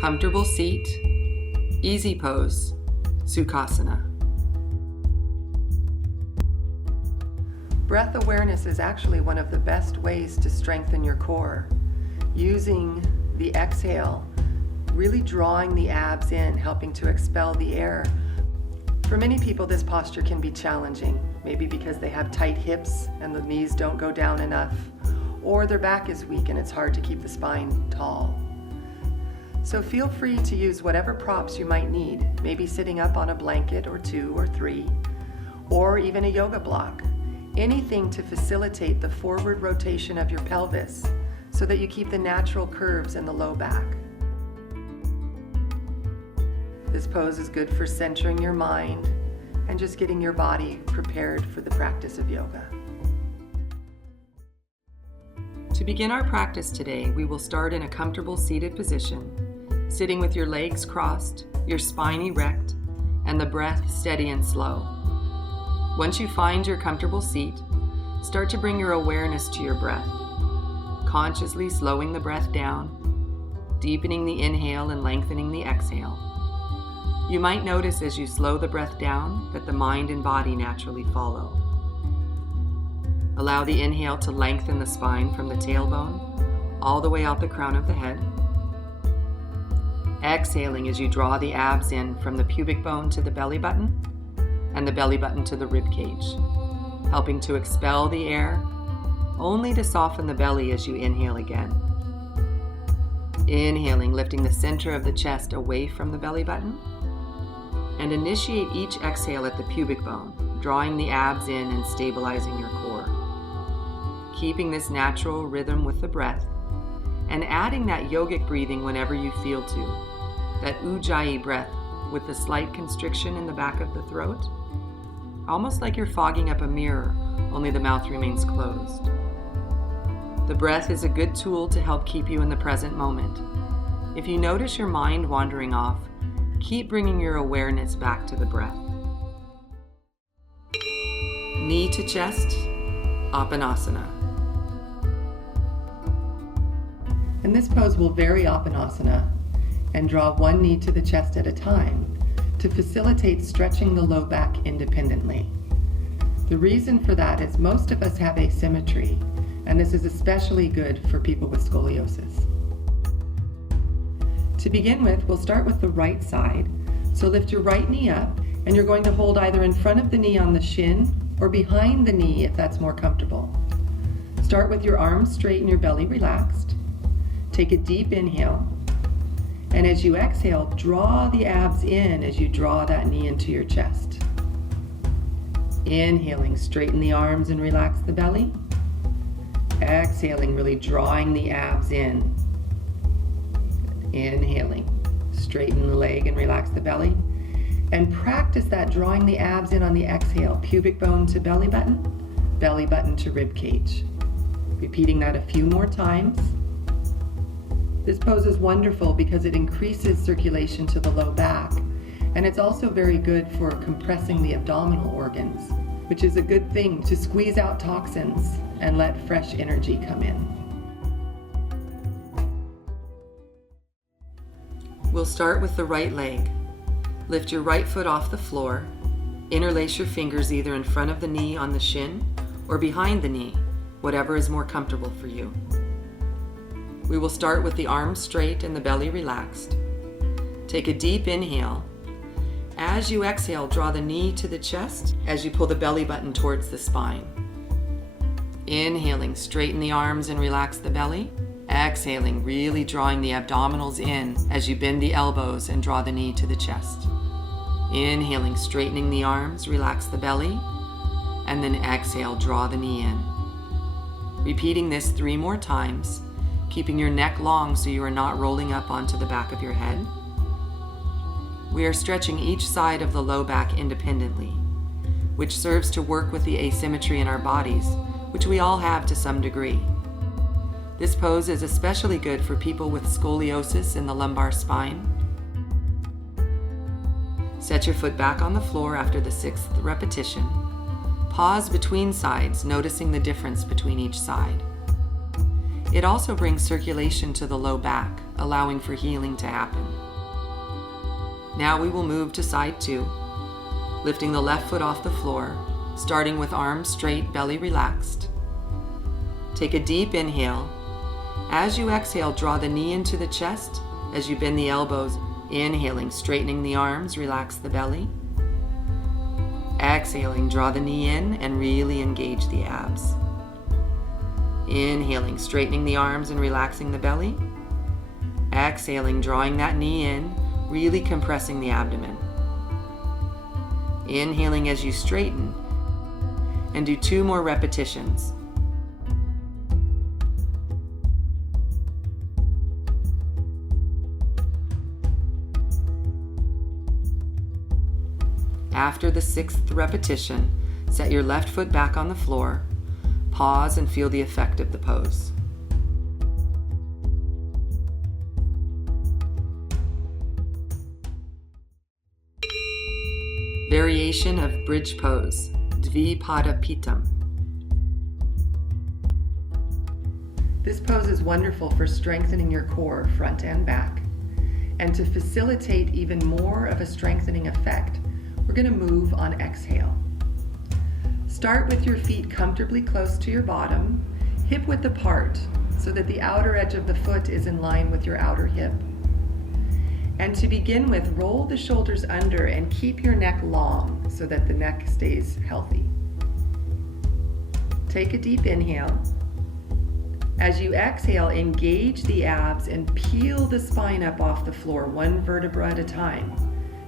Comfortable seat, easy pose, Sukhasana. Breath awareness is actually one of the best ways to strengthen your core. Using the exhale, really drawing the abs in, helping to expel the air. For many people, this posture can be challenging, maybe because they have tight hips and the knees don't go down enough, or their back is weak and it's hard to keep the spine tall. So feel free to use whatever props you might need, maybe sitting up on a blanket or 2 or 3, or even a yoga block. Anything to facilitate the forward rotation of your pelvis so that you keep the natural curves in the low back. This pose is good for centering your mind and just getting your body prepared for the practice of yoga. To begin our practice today, we will start in a comfortable seated position, sitting with your legs crossed, your spine erect, and the breath steady and slow. Once you find your comfortable seat, start to bring your awareness to your breath, consciously slowing the breath down, deepening the inhale and lengthening the exhale. You might notice as you slow the breath down that the mind and body naturally follow. Allow the inhale to lengthen the spine from the tailbone all the way out the crown of the head. Exhaling as you draw the abs in from the pubic bone to the belly button and the belly button to the rib cage, helping to expel the air, only to soften the belly as you inhale again. Inhaling, lifting the center of the chest away from the belly button, and initiate each exhale at the pubic bone, drawing the abs in and stabilizing your core. Keeping this natural rhythm with the breath, and adding that yogic breathing whenever you feel to, that ujjayi breath with the slight constriction in the back of the throat, almost like you're fogging up a mirror, only the mouth remains closed. The breath is a good tool to help keep you in the present moment. If you notice your mind wandering off, keep bringing your awareness back to the breath. Knee to chest, Apanasana. And this pose will vary Apanasana and draw one knee to the chest at a time to facilitate stretching the low back independently. The reason for that is most of us have asymmetry, and this is especially good for people with scoliosis. To begin with, we'll start with the right side. So lift your right knee up, and you're going to hold either in front of the knee on the shin or behind the knee if that's more comfortable. Start with your arms straight and your belly relaxed. Take a deep inhale. And as you exhale, draw the abs in as you draw that knee into your chest. Inhaling, straighten the arms and relax the belly. Exhaling, really drawing the abs in. Inhaling, straighten the leg and relax the belly. And practice that drawing the abs in on the exhale, pubic bone to belly button to rib cage. Repeating that a few more times. This pose is wonderful because it increases circulation to the low back, and it's also very good for compressing the abdominal organs, which is a good thing to squeeze out toxins and let fresh energy come in. We'll start with the right leg. Lift your right foot off the floor, interlace your fingers either in front of the knee on the shin or behind the knee, whatever is more comfortable for you. We will start with the arms straight and the belly relaxed. Take a deep inhale. As you exhale, draw the knee to the chest as you pull the belly button towards the spine. Inhaling, straighten the arms and relax the belly. Exhaling, really drawing the abdominals in as you bend the elbows and draw the knee to the chest. Inhaling, straightening the arms, relax the belly, and then exhale, draw the knee in. Repeating this 3 more times, keeping your neck long so you are not rolling up onto the back of your head. We are stretching each side of the low back independently, which serves to work with the asymmetry in our bodies, which we all have to some degree. This pose is especially good for people with scoliosis in the lumbar spine. Set your foot back on the floor after the 6th repetition. Pause between sides, noticing the difference between each side. It also brings circulation to the low back, allowing for healing to happen. Now we will move to side 2, lifting the left foot off the floor, starting with arms straight, belly relaxed. Take a deep inhale. As you exhale, draw the knee into the chest as you bend the elbows. Inhaling, straightening the arms, relax the belly. Exhaling, draw the knee in and really engage the abs. Inhaling, straightening the arms and relaxing the belly. Exhaling, drawing that knee in, really compressing the abdomen. Inhaling as you straighten, and do 2 more repetitions. After the 6th repetition, set your left foot back on the floor. Pause and feel the effect of the pose. Variation of bridge pose, Dvipada Pitam. This pose is wonderful for strengthening your core, front and back. And to facilitate even more of a strengthening effect, we're going to move on exhale. Start with your feet comfortably close to your bottom, hip width apart, so that the outer edge of the foot is in line with your outer hip. And to begin with, roll the shoulders under and keep your neck long so that the neck stays healthy. Take a deep inhale. As you exhale, engage the abs and peel the spine up off the floor, 1 vertebra at a time.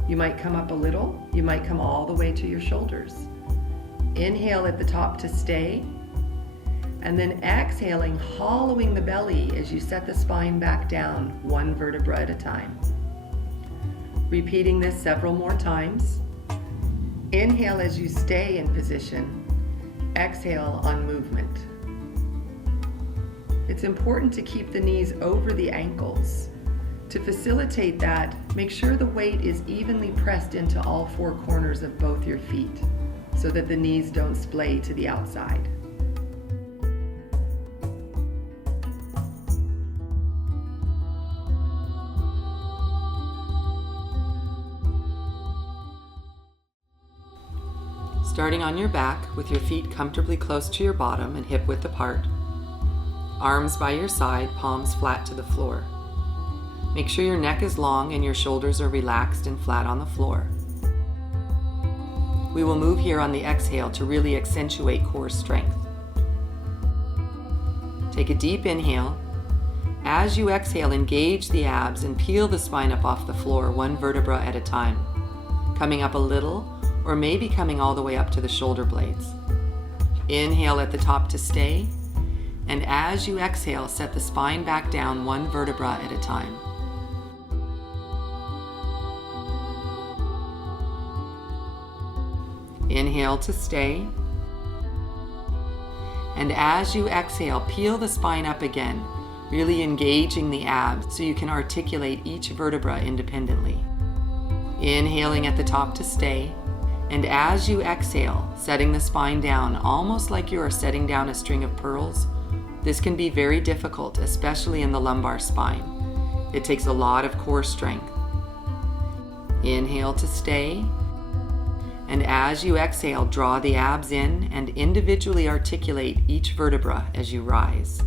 You might come up a little, you might come all the way to your shoulders. Inhale at the top to stay, and then exhaling, hollowing the belly as you set the spine back down, 1 vertebra at a time. Repeating this several more times. Inhale as you stay in position. Exhale on movement. It's important to keep the knees over the ankles. To facilitate that, make sure the weight is evenly pressed into all 4 corners of both your feet so that the knees don't splay to the outside. Starting on your back with your feet comfortably close to your bottom and hip width apart. Arms by your side, palms flat to the floor. Make sure your neck is long and your shoulders are relaxed and flat on the floor. We will move here on the exhale to really accentuate core strength. Take a deep inhale. As you exhale, engage the abs and peel the spine up off the floor, 1 vertebra at a time, coming up a little or maybe coming all the way up to the shoulder blades. Inhale at the top to stay, and as you exhale, set the spine back down 1 vertebra at a time. Inhale to stay, and as you exhale, peel the spine up again, really engaging the abs so you can articulate each vertebra independently. Inhaling at the top to stay, and as you exhale, setting the spine down almost like you are setting down a string of pearls. This can be very difficult, especially in the lumbar spine. It takes a lot of core strength. Inhale to stay, and as you exhale, draw the abs in and individually articulate each vertebra as you rise.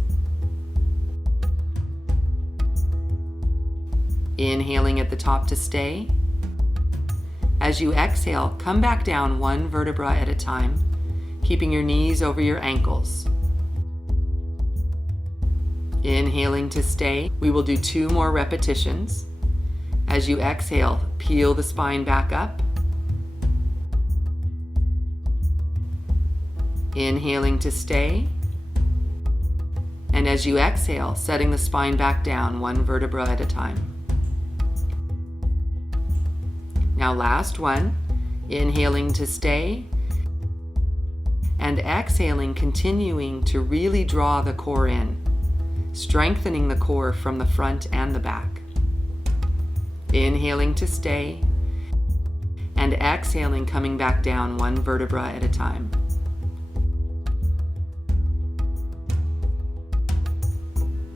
Inhaling at the top to stay. As you exhale, come back down 1 vertebra at a time, keeping your knees over your ankles. Inhaling to stay. We will do 2 more repetitions. As you exhale, peel the spine back up. Inhaling to stay. And as you exhale, setting the spine back down 1 vertebra at a time. Now last one, inhaling to stay, and exhaling, continuing to really draw the core in, strengthening the core from the front and the back. Inhaling to stay, and exhaling, coming back down 1 vertebra at a time.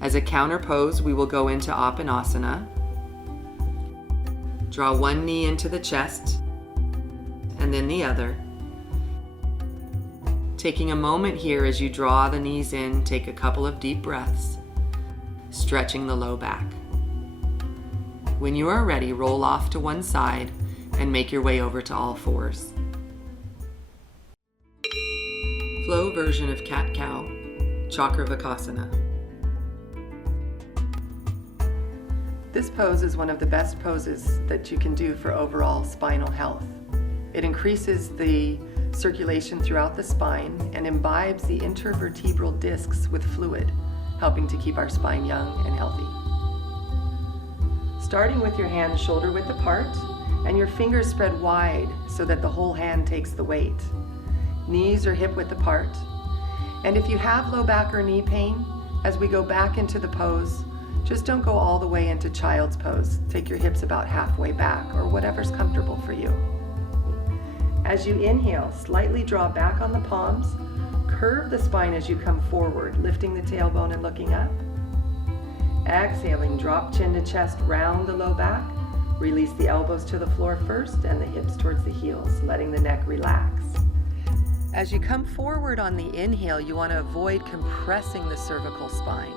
As a counter pose, we will go into Appanasana. Draw one knee into the chest and then the other. Taking a moment here as you draw the knees in, take a couple of deep breaths, stretching the low back. When you are ready, roll off to one side and make your way over to all fours. Flow version of cat-cow, Chakravakasana. This pose is one of the best poses that you can do for overall spinal health. It increases the circulation throughout the spine and imbibes the intervertebral discs with fluid, helping to keep our spine young and healthy. Starting with your hands shoulder width apart and your fingers spread wide so that the whole hand takes the weight. Knees are hip width apart. And if you have low back or knee pain, as we go back into the pose, just don't go all the way into child's pose. Take your hips about halfway back or whatever's comfortable for you. As you inhale, slightly draw back on the palms, curve the spine as you come forward, lifting the tailbone and looking up. Exhaling, drop chin to chest, round the low back. Release the elbows to the floor first and the hips towards the heels, letting the neck relax. As you come forward on the inhale, you want to avoid compressing the cervical spine.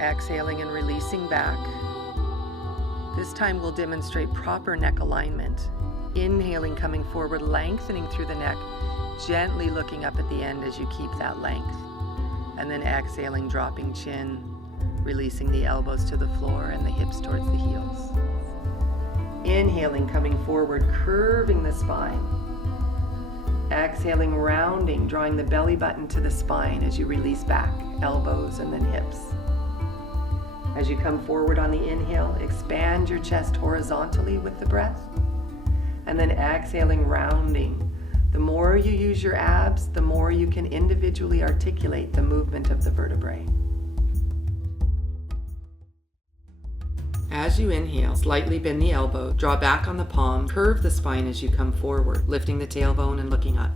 Exhaling and releasing back. This time we'll demonstrate proper neck alignment. Inhaling, coming forward, lengthening through the neck, gently looking up at the end as you keep that length. And then exhaling, dropping chin, releasing the elbows to the floor and the hips towards the heels. Inhaling, coming forward, curving the spine. Exhaling, rounding, drawing the belly button to the spine as you release back, elbows and then hips. As you come forward on the inhale, expand your chest horizontally with the breath. And then exhaling, rounding. The more you use your abs, the more you can individually articulate the movement of the vertebrae. As you inhale, slightly bend the elbow, draw back on the palm, curve the spine as you come forward, lifting the tailbone and looking up.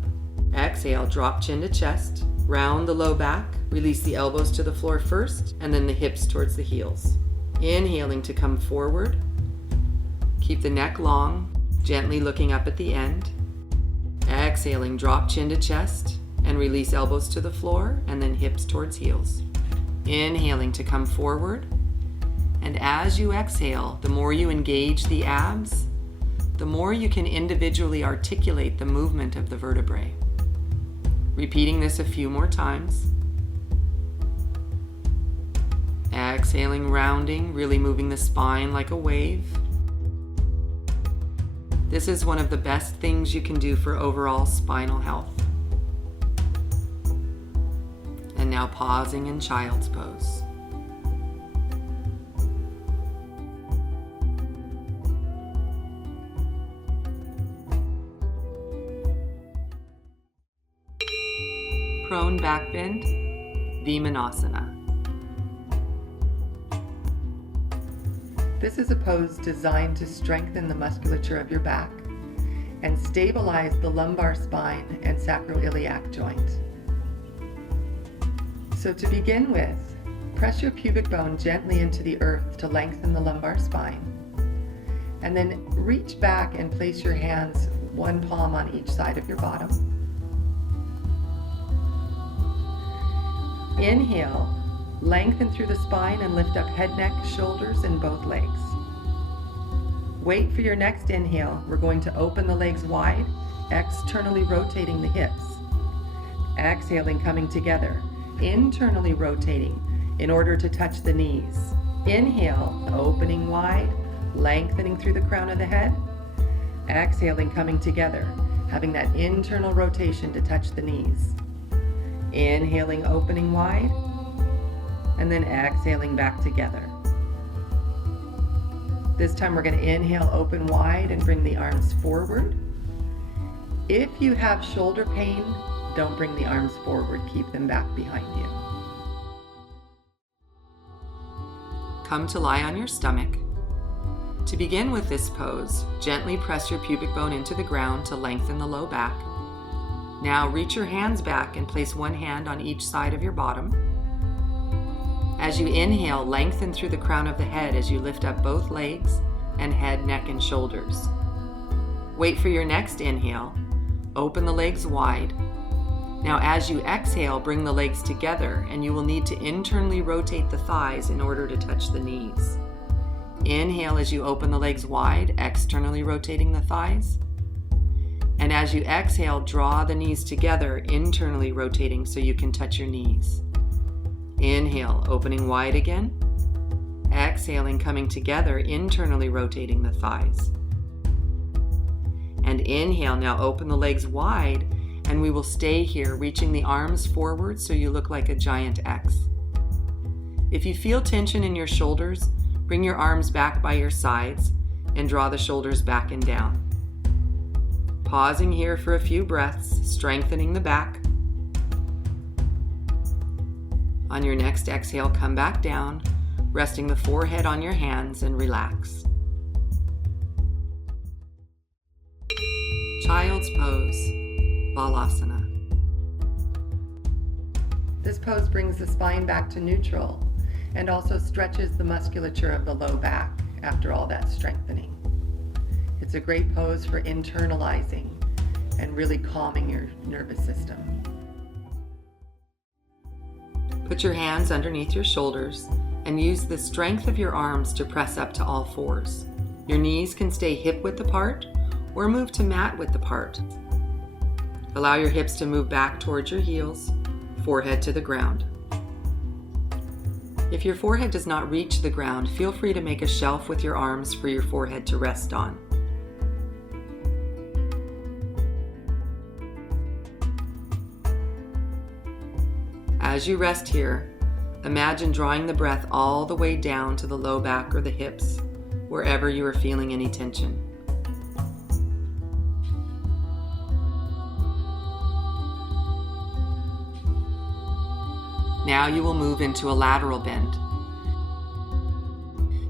Exhale, drop chin to chest, round the low back, release the elbows to the floor first, and then the hips towards the heels. Inhaling to come forward, keep the neck long, gently looking up at the end. Exhaling, drop chin to chest, and release elbows to the floor, and then hips towards heels. Inhaling to come forward. And as you exhale, the more you engage the abs, the more you can individually articulate the movement of the vertebrae. Repeating this a few more times. Exhaling, rounding, really moving the spine like a wave. This is one of the best things you can do for overall spinal health. And now pausing in child's pose. Prone back bend, Vimanasana. This is a pose designed to strengthen the musculature of your back and stabilize the lumbar spine and sacroiliac joint. So to begin with, press your pubic bone gently into the earth to lengthen the lumbar spine. And then reach back and place your hands one palm on each side of your bottom. Inhale, lengthen through the spine and lift up head, neck, shoulders, and both legs. Wait for your next inhale. We're going to open the legs wide, externally rotating the hips. Exhaling, coming together, internally rotating in order to touch the knees. Inhale, opening wide, lengthening through the crown of the head. Exhaling, coming together, having that internal rotation to touch the knees. Inhaling, opening wide, and then exhaling back together. This time we're going to inhale, open wide, and bring the arms forward. If you have shoulder pain, don't bring the arms forward, keep them back behind you. Come to lie on your stomach. To begin with this pose, gently press your pubic bone into the ground to lengthen the low back. Now reach your hands back and place one hand on each side of your bottom. As you inhale, lengthen through the crown of the head as you lift up both legs and head, neck, and shoulders. Wait for your next inhale. Open the legs wide. Now as you exhale, bring the legs together, and you will need to internally rotate the thighs in order to touch the knees. Inhale as you open the legs wide, externally rotating the thighs. And as you exhale, draw the knees together, internally rotating so you can touch your knees. Inhale, opening wide again. Exhaling, coming together, internally rotating the thighs. And inhale, now open the legs wide, and we will stay here, reaching the arms forward so you look like a giant X. If you feel tension in your shoulders, bring your arms back by your sides and draw the shoulders back and down. Pausing here for a few breaths, strengthening the back. On your next exhale, come back down, resting the forehead on your hands, and relax. Child's pose, Balasana. This pose brings the spine back to neutral and also stretches the musculature of the low back after all that strengthening. It's a great pose for internalizing and really calming your nervous system. Put your hands underneath your shoulders and use the strength of your arms to press up to all fours. Your knees can stay hip width apart or move to mat width apart. Allow your hips to move back towards your heels, forehead to the ground. If your forehead does not reach the ground, feel free to make a shelf with your arms for your forehead to rest on. As you rest here, imagine drawing the breath all the way down to the low back or the hips, wherever you are feeling any tension. Now you will move into a lateral bend.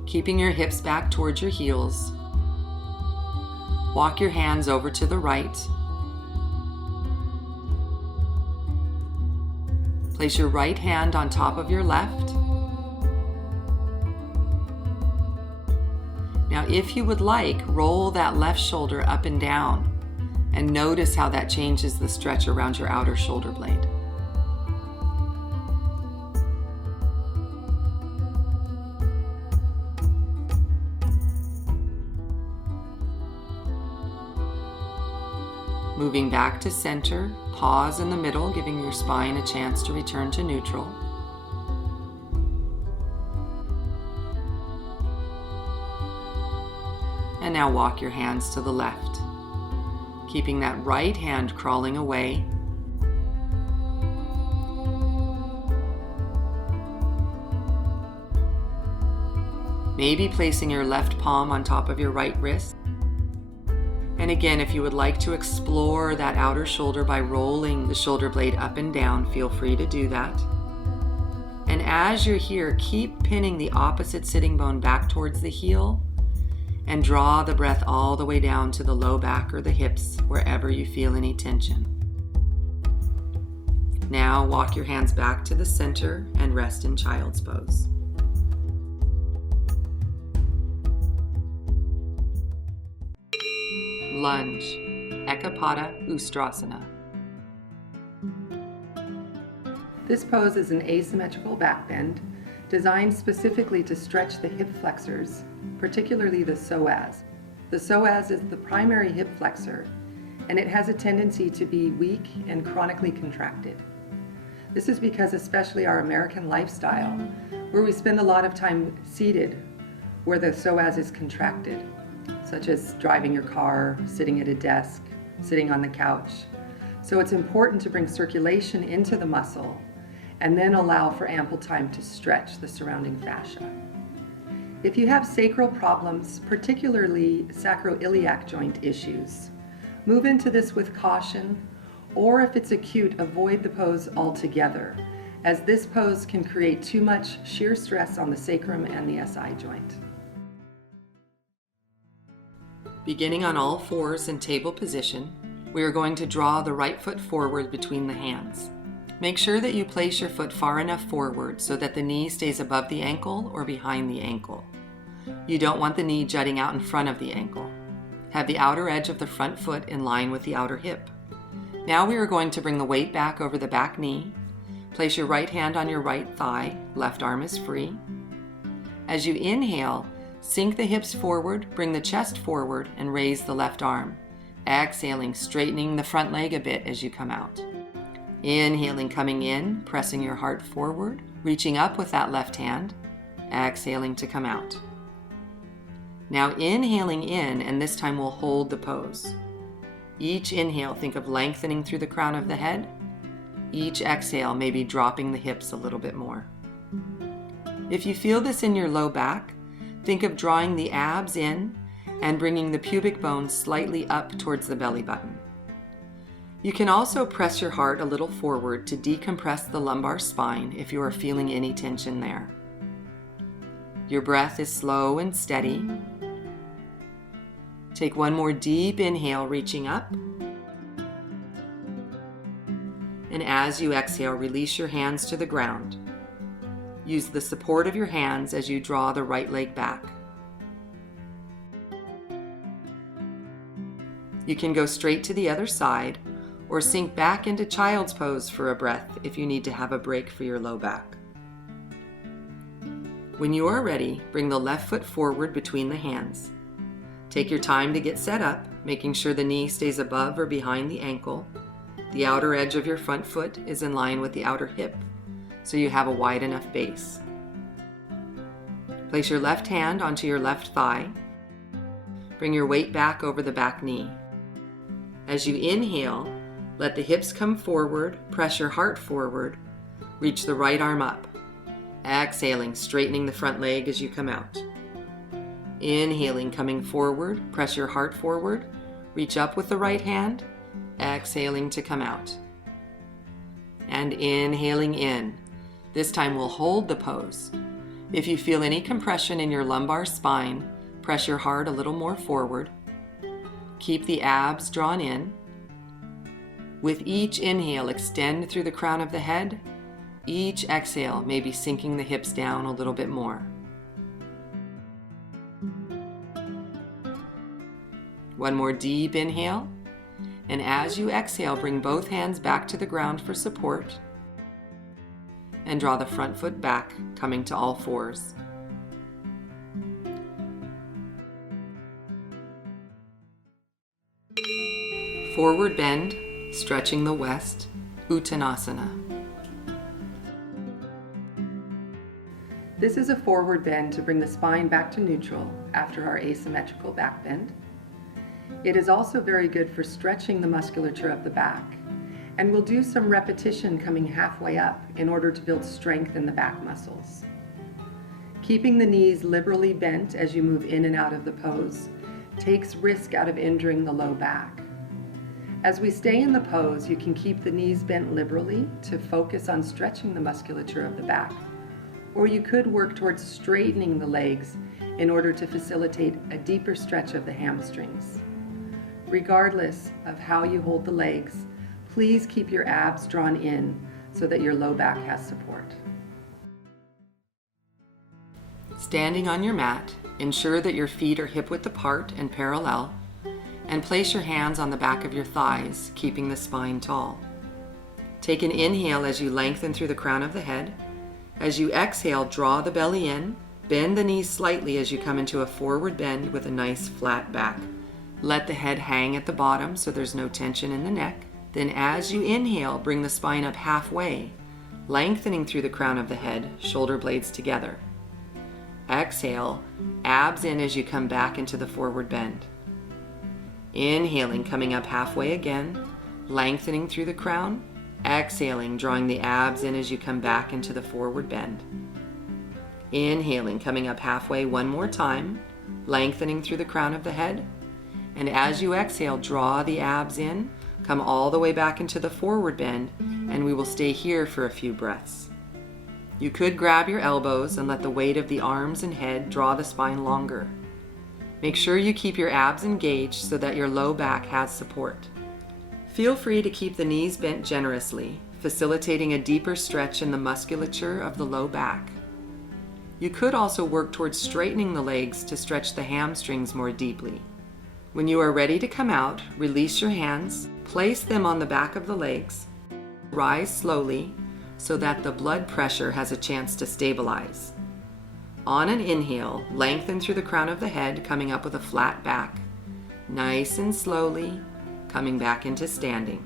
Keeping your hips back towards your heels, walk your hands over to the right. Place your right hand on top of your left. Now, if you would like, roll that left shoulder up and down and notice how that changes the stretch around your outer shoulder blade. Moving back to center, pause in the middle, giving your spine a chance to return to neutral. And now walk your hands to the left, keeping that right hand crawling away. Maybe placing your left palm on top of your right wrist. And again, if you would like to explore that outer shoulder by rolling the shoulder blade up and down, feel free to do that. And as you're here, keep pinning the opposite sitting bone back towards the heel and draw the breath all the way down to the low back or the hips, wherever you feel any tension. Now walk your hands back to the center and rest in child's pose. Lunge, Ekapada Ustrasana. This pose is an asymmetrical back bend designed specifically to stretch the hip flexors, particularly the psoas. The psoas is the primary hip flexor, and it has a tendency to be weak and chronically contracted. This is because especially our American lifestyle, where we spend a lot of time seated, where the psoas is contracted, such as driving your car, sitting at a desk, sitting on the couch. So it's important to bring circulation into the muscle and then allow for ample time to stretch the surrounding fascia. If you have sacral problems, particularly sacroiliac joint issues, move into this with caution, or if it's acute, avoid the pose altogether, as this pose can create too much shear stress on the sacrum and the SI joint. Beginning on all fours in table position, we are going to draw the right foot forward between the hands. Make sure that you place your foot far enough forward so that the knee stays above the ankle or behind the ankle. You don't want the knee jutting out in front of the ankle. Have the outer edge of the front foot in line with the outer hip. Now we are going to bring the weight back over the back knee. Place your right hand on your right thigh, left arm is free. As you inhale, sink the hips forward, bring the chest forward, and raise the left arm. Exhaling, straightening the front leg a bit as you come out. Inhaling, coming in, pressing your heart forward, reaching up with that left hand. Exhaling to come out. Now inhaling in, and this time we'll hold the pose. Each inhale, think of lengthening through the crown of the head. Each exhale, maybe dropping the hips a little bit more. If you feel this in your low back, think of drawing the abs in and bringing the pubic bone slightly up towards the belly button. You can also press your heart a little forward to decompress the lumbar spine if you are feeling any tension there. Your breath is slow and steady. Take one more deep inhale, reaching up. And as you exhale, release your hands to the ground. Use the support of your hands as you draw the right leg back. You can go straight to the other side or sink back into child's pose for a breath if you need to have a break for your low back. When you are ready, bring the left foot forward between the hands. Take your time to get set up, making sure the knee stays above or behind the ankle. The outer edge of your front foot is in line with the outer hip, so you have a wide enough base. Place your left hand onto your left thigh. Bring your weight back over the back knee. As you inhale, let the hips come forward, press your heart forward, reach the right arm up. Exhaling, straightening the front leg as you come out. Inhaling, coming forward, press your heart forward, reach up with the right hand, exhaling to come out. And inhaling in. This time we'll hold the pose. If you feel any compression in your lumbar spine, press your heart a little more forward. Keep the abs drawn in. With each inhale, extend through the crown of the head. Each exhale, maybe sinking the hips down a little bit more. One more deep inhale, and as you exhale, bring both hands back to the ground for support, and draw the front foot back, coming to all fours. Forward bend, stretching the west, Uttanasana. This is a forward bend to bring the spine back to neutral after our asymmetrical back bend. It is also very good for stretching the musculature of the back, and we'll do some repetition coming halfway up in order to build strength in the back muscles. Keeping the knees liberally bent as you move in and out of the pose takes risk out of injuring the low back. As we stay in the pose, you can keep the knees bent liberally to focus on stretching the musculature of the back, or you could work towards straightening the legs in order to facilitate a deeper stretch of the hamstrings. Regardless of how you hold the legs, please keep your abs drawn in so that your low back has support. Standing on your mat, ensure that your feet are hip-width apart and parallel, and place your hands on the back of your thighs, keeping the spine tall. Take an inhale as you lengthen through the crown of the head. As you exhale, draw the belly in, bend the knees slightly as you come into a forward bend with a nice flat back. Let the head hang at the bottom so there's no tension in the neck. Then as you inhale, bring the spine up halfway, lengthening through the crown of the head, shoulder blades together. Exhale, abs in as you come back into the forward bend. Inhaling, coming up halfway again, lengthening through the crown. Exhaling, drawing the abs in as you come back into the forward bend. Inhaling, coming up halfway one more time, lengthening through the crown of the head. And as you exhale, draw the abs in, come all the way back into the forward bend, and we will stay here for a few breaths. You could grab your elbows and let the weight of the arms and head draw the spine longer. Make sure you keep your abs engaged so that your low back has support. Feel free to keep the knees bent generously, facilitating a deeper stretch in the musculature of the low back. You could also work towards straightening the legs to stretch the hamstrings more deeply. When you are ready to come out, release your hands, place them on the back of the legs, rise slowly so that the blood pressure has a chance to stabilize. On an inhale, lengthen through the crown of the head, coming up with a flat back. Nice and slowly, coming back into standing.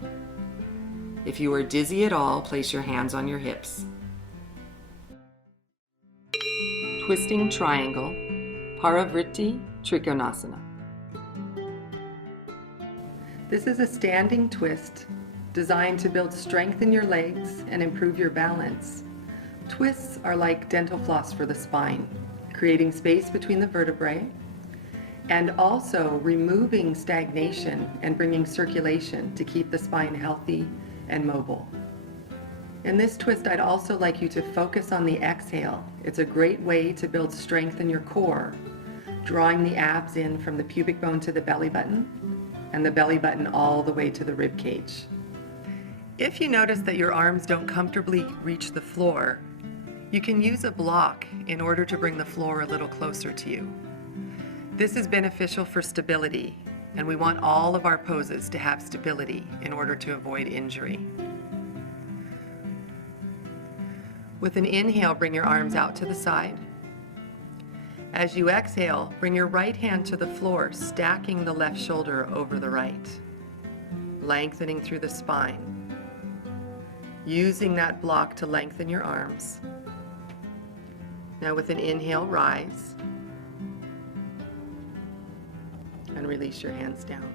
If you are dizzy at all, place your hands on your hips. Twisting triangle, Paravritti Trikonasana. This is a standing twist designed to build strength in your legs and improve your balance. Twists are like dental floss for the spine, creating space between the vertebrae and also removing stagnation and bringing circulation to keep the spine healthy and mobile. In this twist, I'd also like you to focus on the exhale. It's a great way to build strength in your core, drawing the abs in from the pubic bone to the belly button and the belly button all the way to the rib cage. If you notice that your arms don't comfortably reach the floor, you can use a block in order to bring the floor a little closer to you. This is beneficial for stability, and we want all of our poses to have stability in order to avoid injury. With an inhale, bring your arms out to the side. As you exhale, bring your right hand to the floor, stacking the left shoulder over the right, lengthening through the spine. Using that block to lengthen your arms. Now with an inhale, rise. And release your hands down.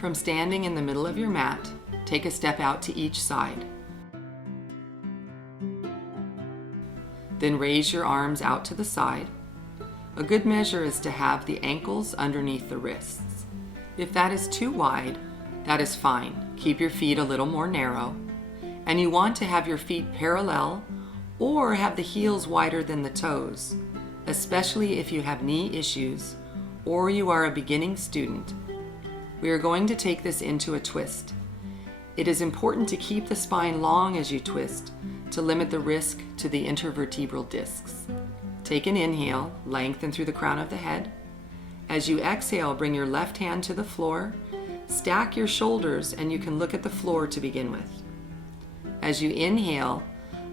From standing in the middle of your mat, take a step out to each side. Then raise your arms out to the side. A good measure is to have the ankles underneath the wrists. If that is too wide, that is fine. Keep your feet a little more narrow. And you want to have your feet parallel or have the heels wider than the toes, especially if you have knee issues or you are a beginning student. We are going to take this into a twist. It is important to keep the spine long as you twist to limit the risk to the intervertebral discs. Take an inhale, lengthen through the crown of the head. As you exhale, bring your left hand to the floor, stack your shoulders, and you can look at the floor to begin with. As you inhale,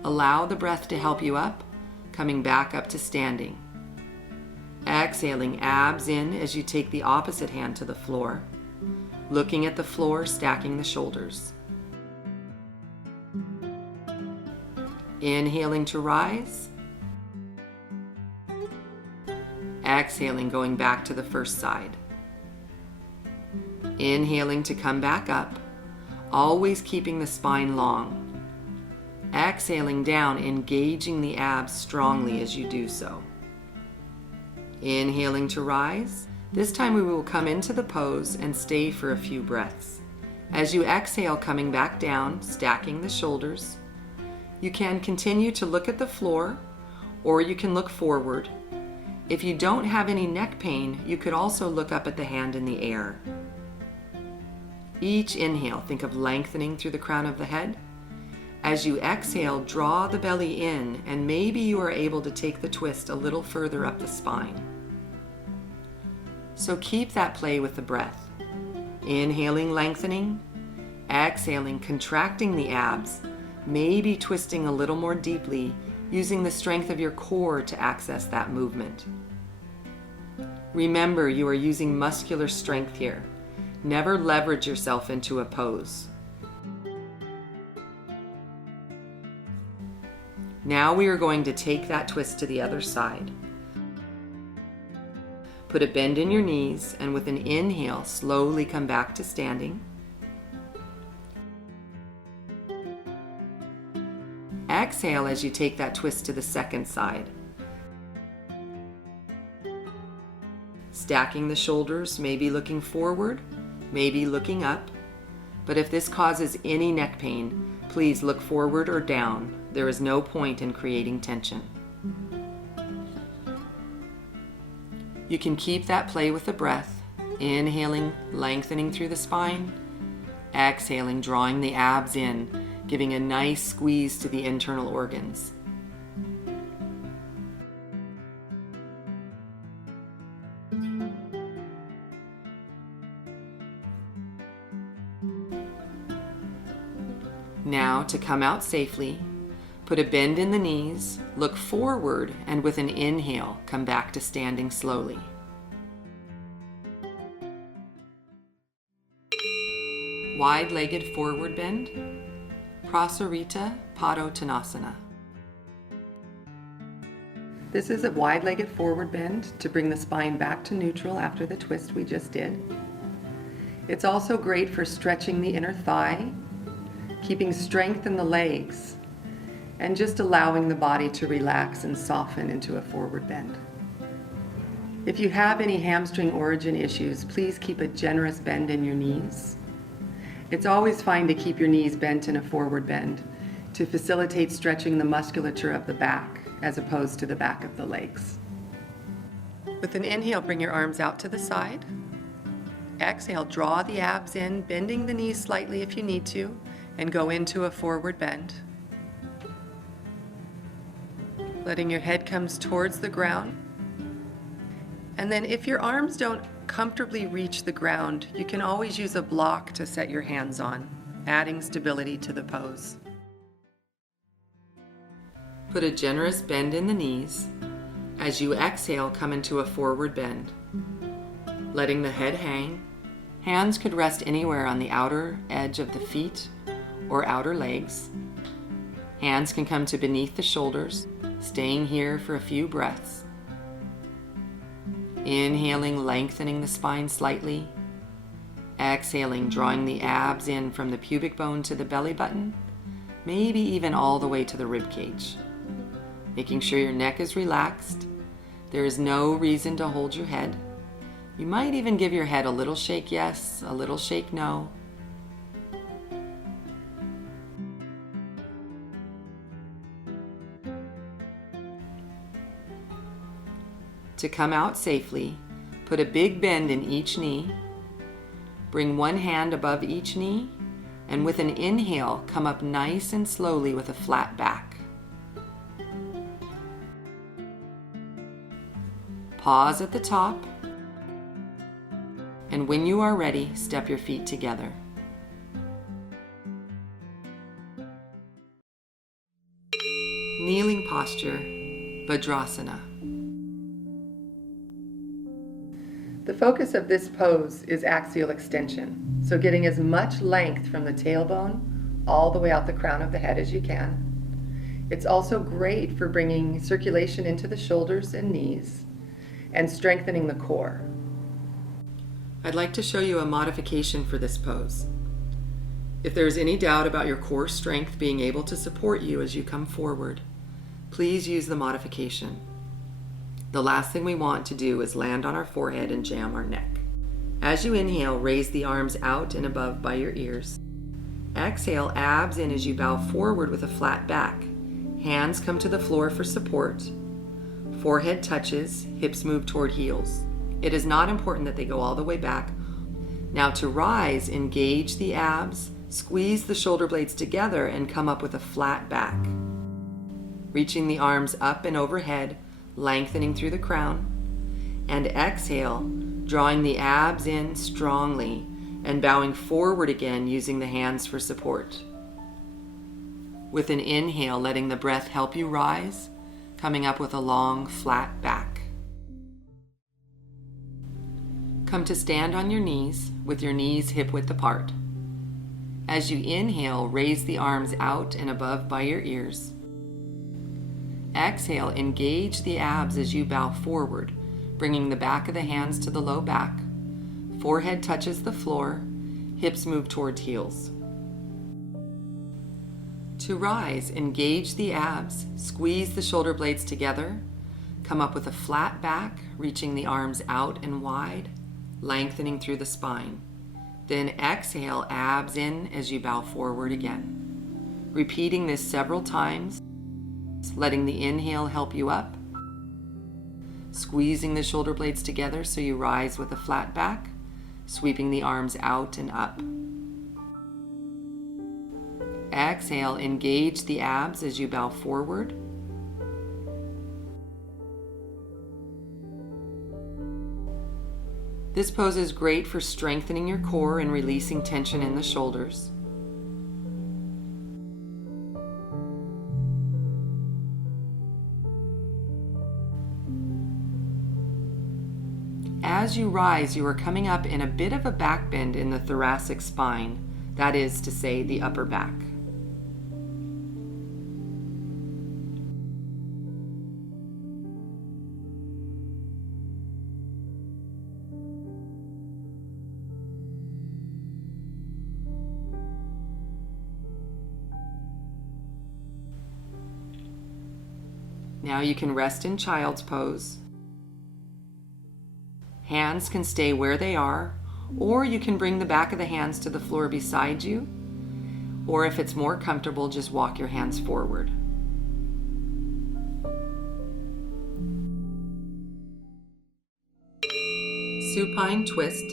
allow the breath to help you up, coming back up to standing. Exhaling, abs in as you take the opposite hand to the floor, looking at the floor, stacking the shoulders. Inhaling to rise. Exhaling, going back to the first side. Inhaling to come back up, always keeping the spine long. Exhaling down, engaging the abs strongly as you do so. Inhaling to rise. This time we will come into the pose and stay for a few breaths. As you exhale, coming back down, stacking the shoulders. You can continue to look at the floor, or you can look forward. If you don't have any neck pain, you could also look up at the hand in the air. Each inhale, think of lengthening through the crown of the head. As you exhale, draw the belly in, and maybe you are able to take the twist a little further up the spine. So keep that play with the breath. Inhaling, lengthening. Exhaling, contracting the abs, maybe twisting a little more deeply, using the strength of your core to access that movement. Remember, you are using muscular strength here. Never leverage yourself into a pose. Now we are going to take that twist to the other side. Put a bend in your knees, and with an inhale, slowly come back to standing. Exhale as you take that twist to the second side. Stacking the shoulders, maybe looking forward, maybe looking up. But if this causes any neck pain, please look forward or down. There is no point in creating tension. You can keep that play with the breath, inhaling, lengthening through the spine, Exhaling, drawing the abs in, giving a nice squeeze to the internal organs. Now, to come out safely, put a bend in the knees, look forward, and with an inhale, come back to standing slowly. Wide-legged forward bend, Prasarita Padottanasana. This is a wide-legged forward bend to bring the spine back to neutral after the twist we just did. It's also great for stretching the inner thigh, keeping strength in the legs, and just allowing the body to relax and soften into a forward bend. If you have any hamstring origin issues, please keep a generous bend in your knees. It's always fine to keep your knees bent in a forward bend to facilitate stretching the musculature of the back as opposed to the back of the legs. With an inhale, bring your arms out to the side. Exhale, draw the abs in, bending the knees slightly if you need to, and go into a forward bend. Letting your head come towards the ground. And then if your arms don't comfortably reach the ground, you can always use a block to set your hands on, adding stability to the pose. Put a generous bend in the knees. As you exhale, come into a forward bend. Letting the head hang. Hands could rest anywhere on the outer edge of the feet or outer legs. Hands can come to beneath the shoulders, staying here for a few breaths. Inhaling, lengthening the spine slightly. Exhaling, drawing the abs in from the pubic bone to the belly button, maybe even all the way to the rib cage. Making sure your neck is relaxed. There is no reason to hold your head. You might even give your head a little shake yes, a little shake no. To come out safely, put a big bend in each knee. Bring one hand above each knee, and with an inhale, come up nice and slowly with a flat back. Pause at the top, and when you are ready, step your feet together. Kneeling posture, Vajrasana. The focus of this pose is axial extension, so getting as much length from the tailbone all the way out the crown of the head as you can. It's also great for bringing circulation into the shoulders and knees and strengthening the core. I'd like to show you a modification for this pose. If there's any doubt about your core strength being able to support you as you come forward, please use the modification. The last thing we want to do is land on our forehead and jam our neck. As you inhale, raise the arms out and above by your ears. Exhale, abs in as you bow forward with a flat back. Hands come to the floor for support. Forehead touches, hips move toward heels. It is not important that they go all the way back. Now to rise, engage the abs, squeeze the shoulder blades together and come up with a flat back. Reaching the arms up and overhead, lengthening through the crown, and exhale, drawing the abs in strongly and bowing forward again using the hands for support. With an inhale, letting the breath help you rise, coming up with a long, flat back. Come to stand on your knees with your knees hip-width apart. As you inhale, raise the arms out and above by your ears. Exhale, engage the abs as you bow forward, bringing the back of the hands to the low back. Forehead touches the floor, hips move towards heels. To rise, engage the abs, squeeze the shoulder blades together, come up with a flat back, reaching the arms out and wide, lengthening through the spine. Then exhale, abs in as you bow forward again. Repeating this several times, letting the inhale help you up, squeezing the shoulder blades together so you rise with a flat back, sweeping the arms out and up. Exhale, engage the abs as you bow forward. This pose is great for strengthening your core and releasing tension in the shoulders. As you rise, you are coming up in a bit of a back bend in the thoracic spine, that is to say, the upper back. Now you can rest in child's pose. Hands can stay where they are, or you can bring the back of the hands to the floor beside you, or if it's more comfortable, just walk your hands forward. Supine twist,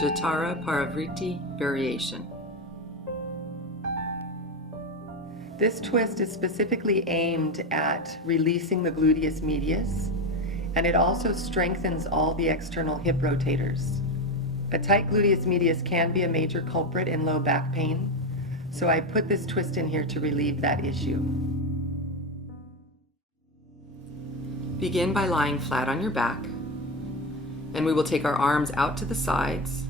Jatara Parivriti variation. This twist is specifically aimed at releasing the gluteus medius, and it also strengthens all the external hip rotators. A tight gluteus medius can be a major culprit in low back pain, so I put this twist in here to relieve that issue. Begin by lying flat on your back, and we will take our arms out to the sides.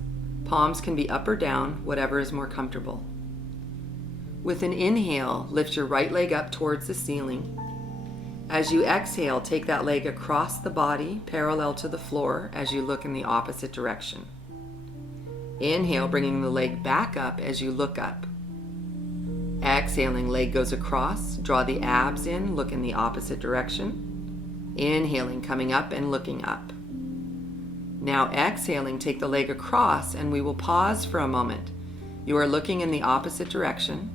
Palms can be up or down, whatever is more comfortable. With an inhale, lift your right leg up towards the ceiling. As you exhale, take that leg across the body, parallel to the floor, as you look in the opposite direction. Inhale, bringing the leg back up as you look up. Exhaling, leg goes across, draw the abs in, look in the opposite direction. Inhaling, coming up and looking up. Now exhaling, take the leg across, and we will pause for a moment. You are looking in the opposite direction.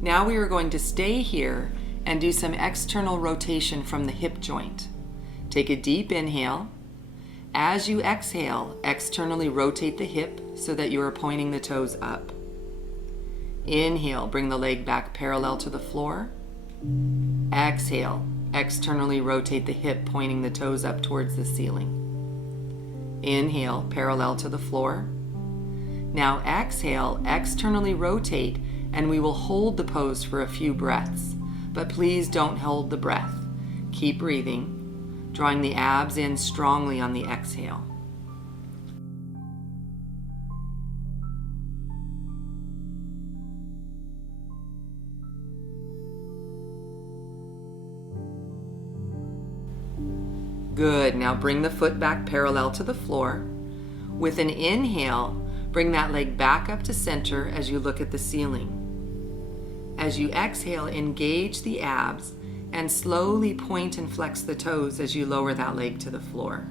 Now we are going to stay here and do some external rotation from the hip joint. Take a deep inhale. As you exhale, externally rotate the hip so that you are pointing the toes up. Inhale, bring the leg back parallel to the floor. Exhale, externally rotate the hip, pointing the toes up towards the ceiling. Inhale, parallel to the floor. Now exhale, externally rotate, and we will hold the pose for a few breaths. But please don't hold the breath. Keep breathing, drawing the abs in strongly on the exhale. Good. Now bring the foot back parallel to the floor. With an inhale, bring that leg back up to center as you look at the ceiling. As you exhale, engage the abs and slowly point and flex the toes as you lower that leg to the floor.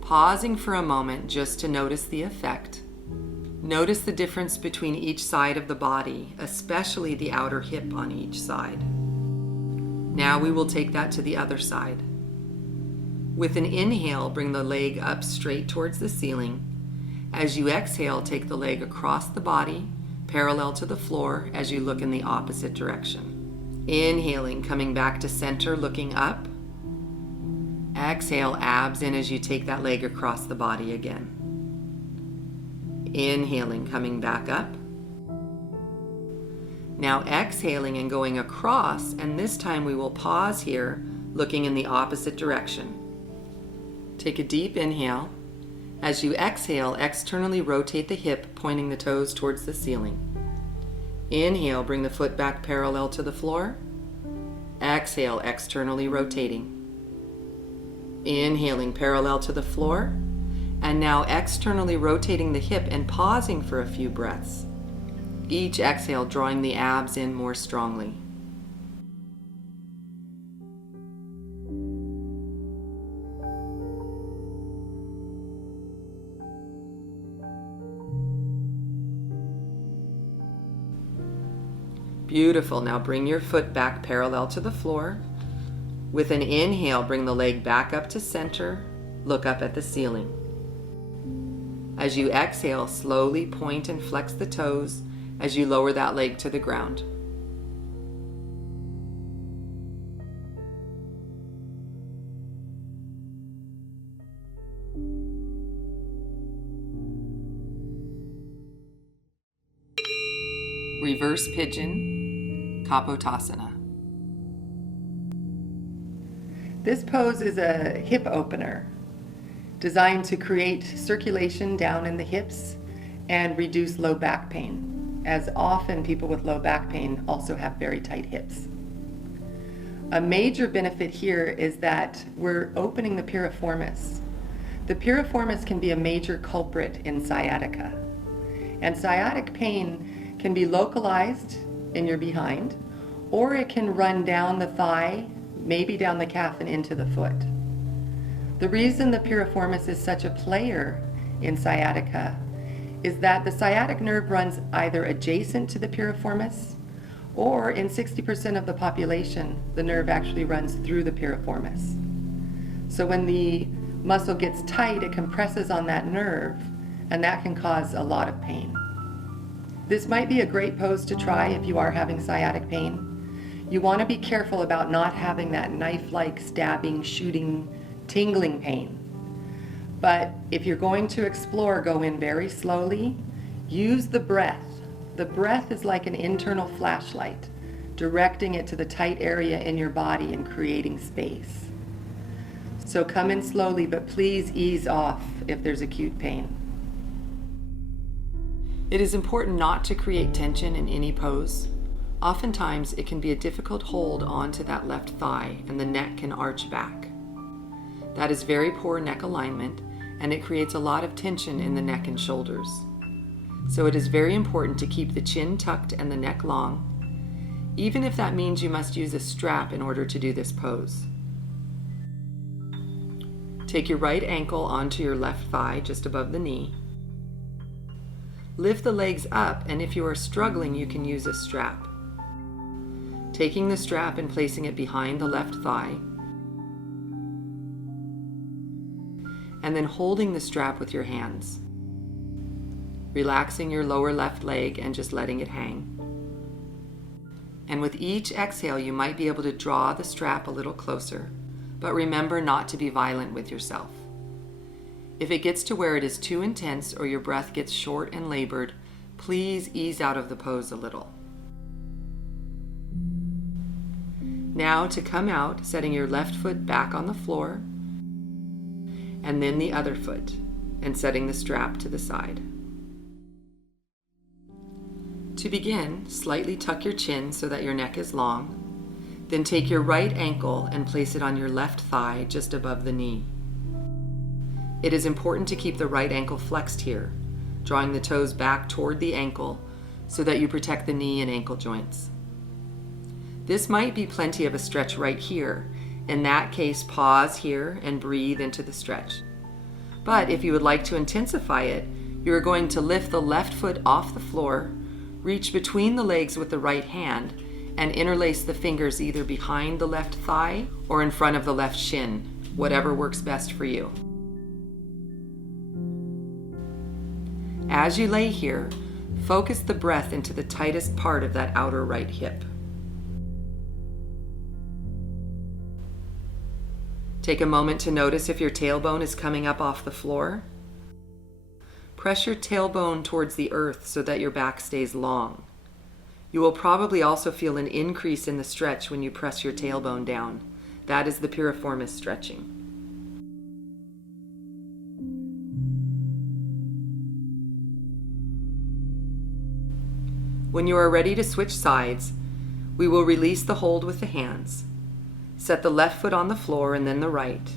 Pausing for a moment just to notice the effect. Notice the difference between each side of the body, especially the outer hip on each side. Now we will take that to the other side. With an inhale, bring the leg up straight towards the ceiling. As you exhale, take the leg across the body, parallel to the floor as you look in the opposite direction. Inhaling, coming back to center, looking up. Exhale, abs in as you take that leg across the body again. Inhaling, coming back up. Now exhaling and going across, and this time we will pause here, looking in the opposite direction. Take a deep inhale. As you exhale, externally rotate the hip, pointing the toes towards the ceiling. Inhale, bring the foot back parallel to the floor. Exhale, externally rotating. Inhaling parallel to the floor. And now externally rotating the hip and pausing for a few breaths. Each exhale, drawing the abs in more strongly. Beautiful. Now bring your foot back parallel to the floor. With an inhale, bring the leg back up to center. Look up at the ceiling. As you exhale, slowly point and flex the toes as you lower that leg to the ground. Reverse pigeon, Kapotasana. This pose is a hip opener designed to create circulation down in the hips and reduce low back pain, as often people with low back pain also have very tight hips. A major benefit here is that we're opening the piriformis. The piriformis can be a major culprit in sciatica, and sciatic pain can be localized in your behind, or it can run down the thigh, maybe down the calf and into the foot. The reason the piriformis is such a player in sciatica is that the sciatic nerve runs either adjacent to the piriformis, or in 60% of the population, the nerve actually runs through the piriformis. So when the muscle gets tight, it compresses on that nerve, and that can cause a lot of pain. This might be a great pose to try if you are having sciatic pain. You want to be careful about not having that knife-like stabbing, shooting, tingling pain. But if you're going to explore, go in very slowly. Use the breath. The breath is like an internal flashlight, directing it to the tight area in your body and creating space. So come in slowly, but please ease off if there's acute pain. It is important not to create tension in any pose. Oftentimes, it can be a difficult hold onto that left thigh and the neck can arch back. That is very poor neck alignment, and it creates a lot of tension in the neck and shoulders. So it is very important to keep the chin tucked and the neck long, even if that means you must use a strap in order to do this pose. Take your right ankle onto your left thigh just above the knee. Lift the legs up, and if you are struggling, you can use a strap. Taking the strap and placing it behind the left thigh, and then holding the strap with your hands, relaxing your lower left leg and just letting it hang. And with each exhale, you might be able to draw the strap a little closer, but remember not to be violent with yourself. If it gets to where it is too intense or your breath gets short and labored, please ease out of the pose a little. Now to come out, setting your left foot back on the floor, and then the other foot, and setting the strap to the side. To begin, slightly tuck your chin so that your neck is long. Then take your right ankle and place it on your left thigh just above the knee. It is important to keep the right ankle flexed here, drawing the toes back toward the ankle so that you protect the knee and ankle joints. This might be plenty of a stretch right here. In that case, pause here and breathe into the stretch. But if you would like to intensify it, you are going to lift the left foot off the floor, reach between the legs with the right hand, and interlace the fingers either behind the left thigh or in front of the left shin, whatever works best for you. As you lay here, focus the breath into the tightest part of that outer right hip. Take a moment to notice if your tailbone is coming up off the floor. Press your tailbone towards the earth so that your back stays long. You will probably also feel an increase in the stretch when you press your tailbone down. That is the piriformis stretching. When you are ready to switch sides, we will release the hold with the hands. Set the left foot on the floor and then the right.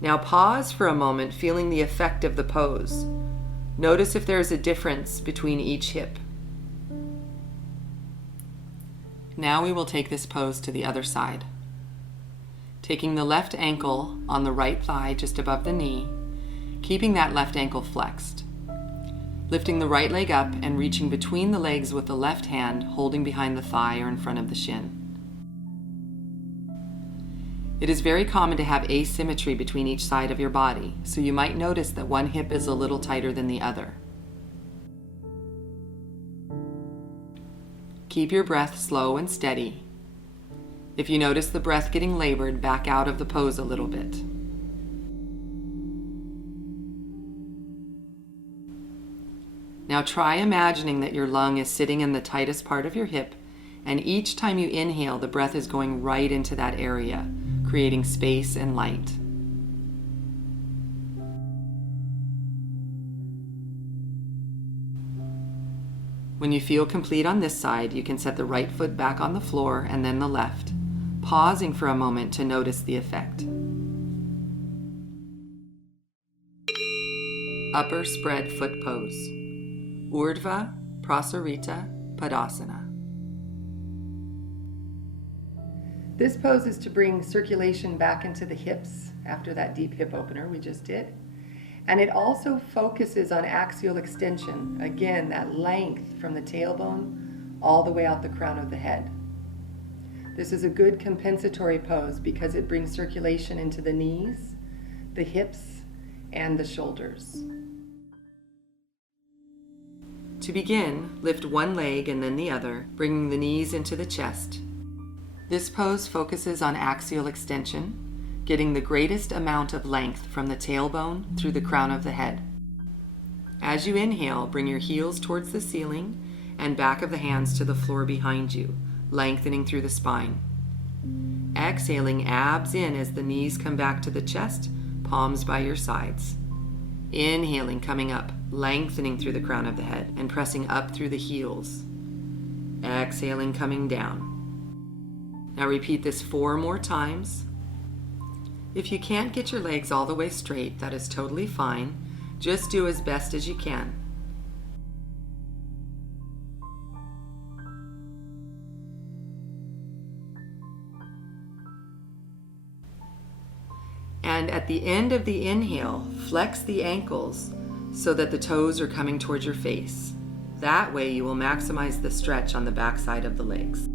Now pause for a moment, feeling the effect of the pose. Notice if there is a difference between each hip. Now we will take this pose to the other side. Taking the left ankle on the right thigh just above the knee, keeping that left ankle flexed. Lifting the right leg up and reaching between the legs with the left hand, holding behind the thigh or in front of the shin. It is very common to have asymmetry between each side of your body, so you might notice that one hip is a little tighter than the other. Keep your breath slow and steady. If you notice the breath getting labored, back out of the pose a little bit. Now try imagining that your lung is sitting in the tightest part of your hip, and each time you inhale, the breath is going right into that area, creating space and light. When you feel complete on this side, you can set the right foot back on the floor and then the left, pausing for a moment to notice the effect. Upper spread foot pose. Urdhva Prasarita Padasana. This pose is to bring circulation back into the hips after that deep hip opener we just did. And it also focuses on axial extension. Again, that length from the tailbone all the way out the crown of the head. This is a good compensatory pose because it brings circulation into the knees, the hips, and the shoulders. To begin, lift one leg and then the other, bringing the knees into the chest. This pose focuses on axial extension, getting the greatest amount of length from the tailbone through the crown of the head. As you inhale, bring your heels towards the ceiling and back of the hands to the floor behind you, lengthening through the spine. Exhaling, abs in as the knees come back to the chest, palms by your sides. Inhaling, coming up, lengthening through the crown of the head and pressing up through the heels. Exhaling, coming down. Now repeat this 4 more times. If you can't get your legs all the way straight, that is totally fine. Just do as best as you can. And at the end of the inhale, flex the ankles so that the toes are coming towards your face. That way you will maximize the stretch on the backside of the legs.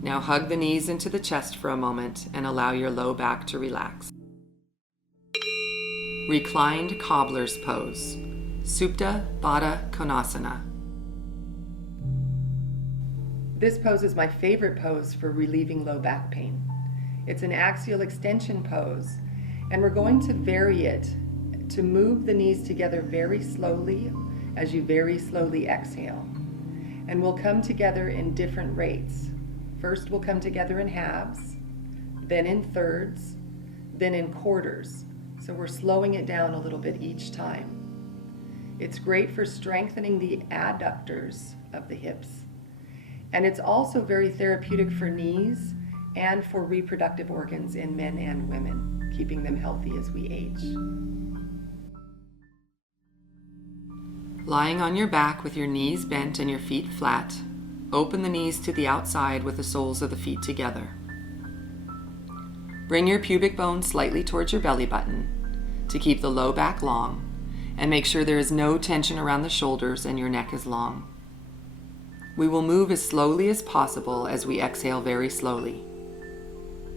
Now hug the knees into the chest for a moment and allow your low back to relax. Reclined cobbler's pose, Supta Baddha Konasana. This pose is my favorite pose for relieving low back pain. It's an axial extension pose, and we're going to vary it to move the knees together very slowly as you very slowly exhale. And we'll come together in different rates. First, we'll come together in halves, then in thirds, then in quarters. So we're slowing it down a little bit each time. It's great for strengthening the adductors of the hips. And it's also very therapeutic for knees and for reproductive organs in men and women, keeping them healthy as we age. Lying on your back with your knees bent and your feet flat, open the knees to the outside with the soles of the feet together. Bring your pubic bone slightly towards your belly button to keep the low back long, and make sure there is no tension around the shoulders and your neck is long. We will move as slowly as possible as we exhale very slowly.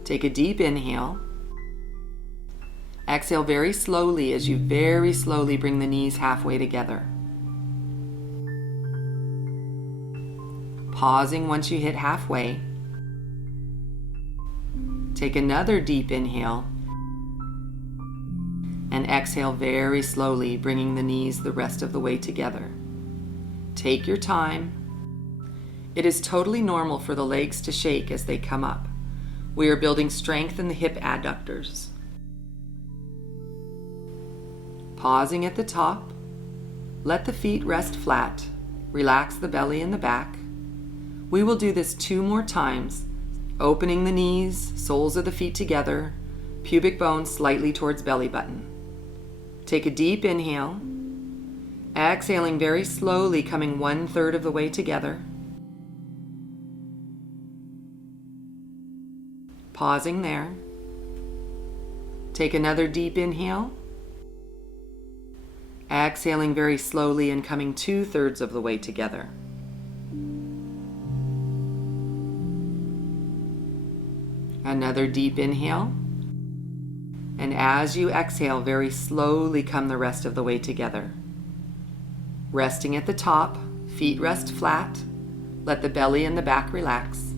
Take a deep inhale. Exhale very slowly as you very slowly bring the knees halfway together. Pausing once you hit halfway. Take another deep inhale and exhale very slowly, bringing the knees the rest of the way together. Take your time. It is totally normal for the legs to shake as they come up. We are building strength in the hip adductors. Pausing at the top, let the feet rest flat. Relax the belly and the back. We will do this 2 more times, opening the knees, soles of the feet together, pubic bone slightly towards belly button. Take a deep inhale, exhaling very slowly, coming 1/3 of the way together. Pausing there. Take another deep inhale. Exhaling very slowly and coming 2/3 of the way together. Another deep inhale. And as you exhale, very slowly come the rest of the way together. Resting at the top, feet rest flat. Let the belly and the back relax.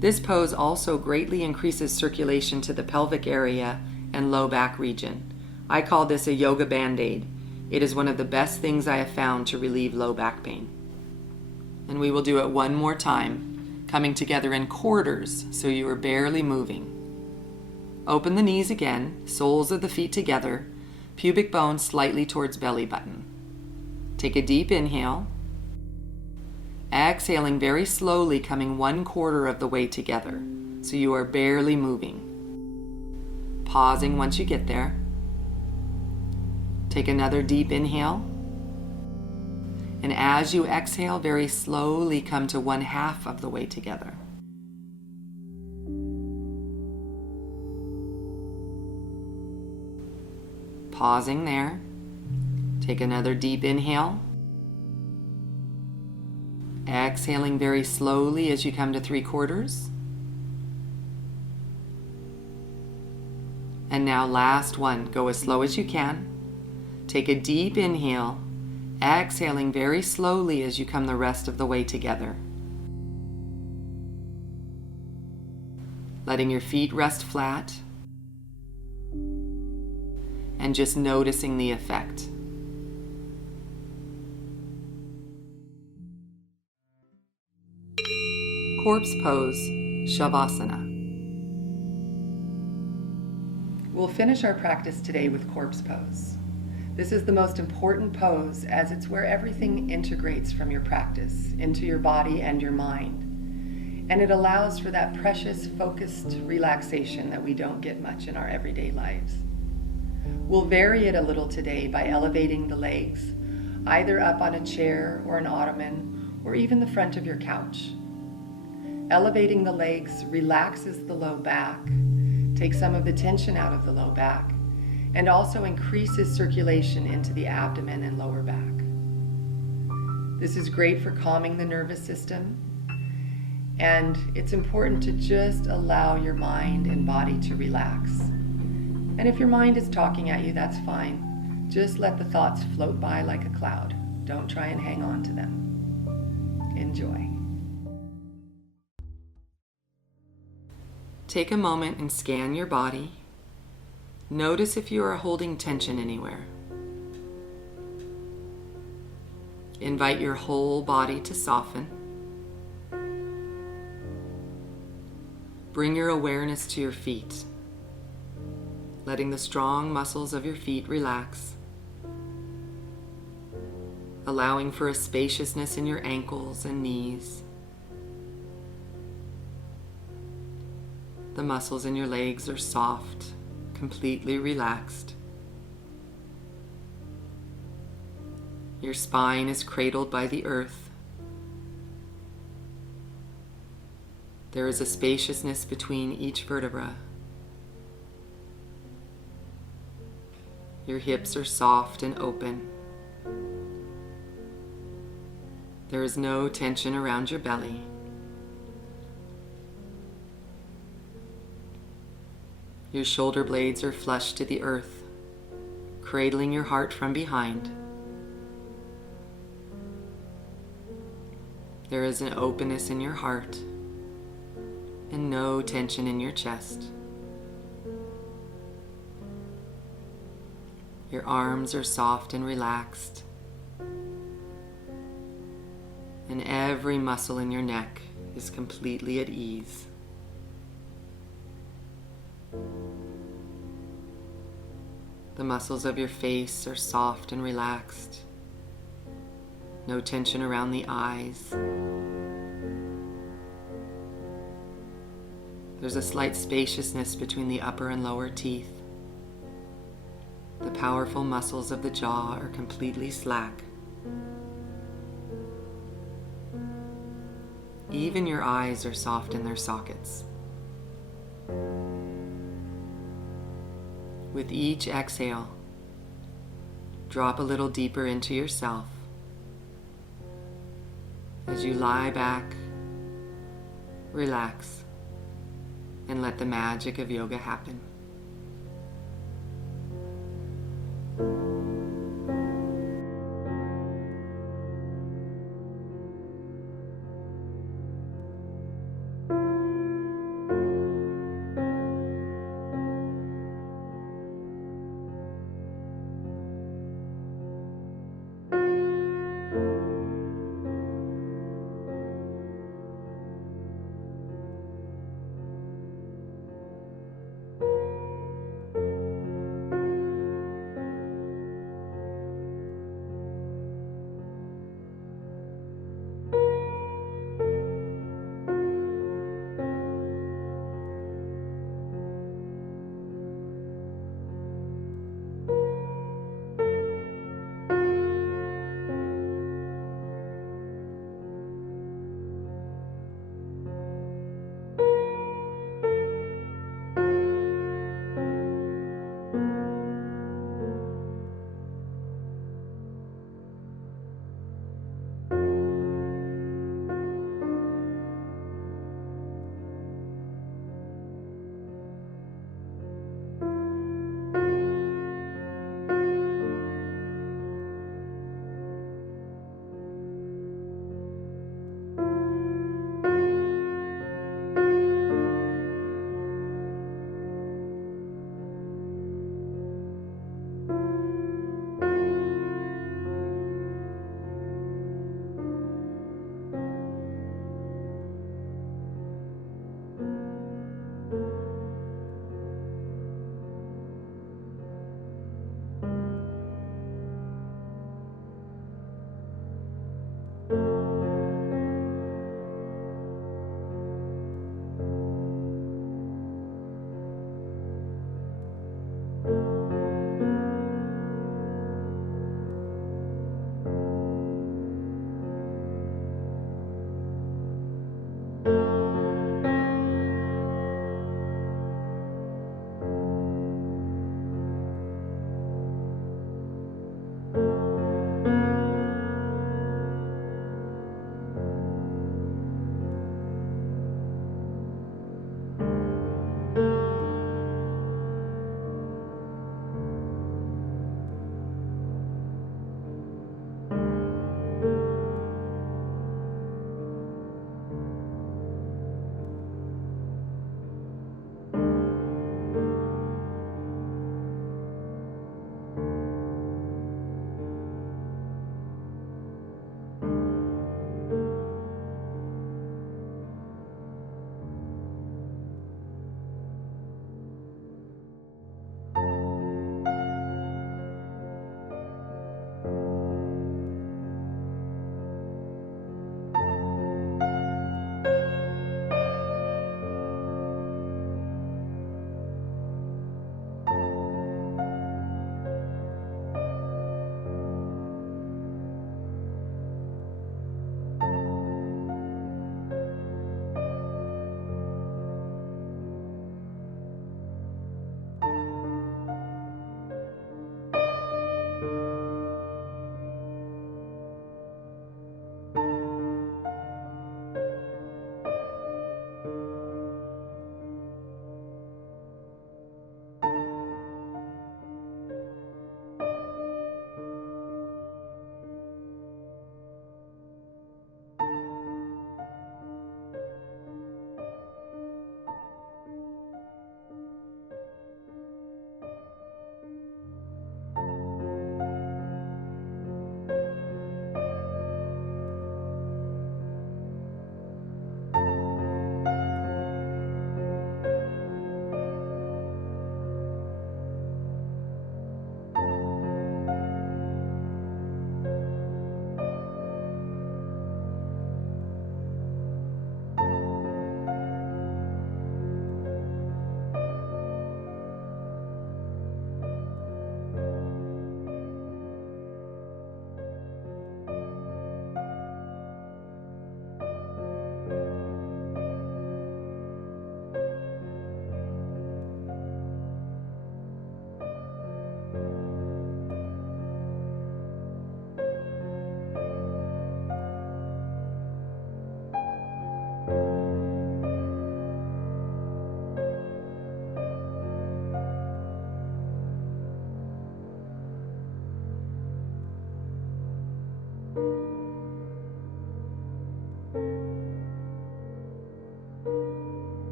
This pose also greatly increases circulation to the pelvic area and low back region. I call this a yoga band-aid. It is one of the best things I have found to relieve low back pain. And we will do it one more time, coming together in quarters so you are barely moving. Open the knees again, soles of the feet together, pubic bone slightly towards belly button. Take a deep inhale. Exhaling very slowly, coming 1/4 of the way together, so you are barely moving. Pausing once you get there. Take another deep inhale. And as you exhale, very slowly come to 1/2 of the way together. Pausing there. Take another deep inhale. Exhaling very slowly as you come to 3/4. And now last one. Go as slow as you can. Take a deep inhale. Exhaling very slowly as you come the rest of the way together. Letting your feet rest flat. And just noticing the effect. Corpse pose, Shavasana. We'll finish our practice today with corpse pose. This is the most important pose as it's where everything integrates from your practice into your body and your mind. And it allows for that precious, focused relaxation that we don't get much in our everyday lives. We'll vary it a little today by elevating the legs, either up on a chair or an ottoman, or even the front of your couch. Elevating the legs relaxes the low back, takes some of the tension out of the low back, and also increases circulation into the abdomen and lower back. This is great for calming the nervous system, and it's important to just allow your mind and body to relax. And if your mind is talking at you, that's fine. Just let the thoughts float by like a cloud. Don't try and hang on to them. Enjoy. Take a moment and scan your body. Notice if you are holding tension anywhere. Invite your whole body to soften. Bring your awareness to your feet, letting the strong muscles of your feet relax, allowing for a spaciousness in your ankles and knees. The muscles in your legs are soft, completely relaxed. Your spine is cradled by the earth. There is a spaciousness between each vertebra. Your hips are soft and open. There is no tension around your belly. Your shoulder blades are flush to the earth, cradling your heart from behind. There is an openness in your heart and no tension in your chest. Your arms are soft and relaxed, and every muscle in your neck is completely at ease. The muscles of your face are soft and relaxed. No tension around the eyes. There's a slight spaciousness between the upper and lower teeth. The powerful muscles of the jaw are completely slack. Even your eyes are soft in their sockets. With each exhale, Drop a little deeper into yourself as you lie back, relax, and let the magic of yoga happen.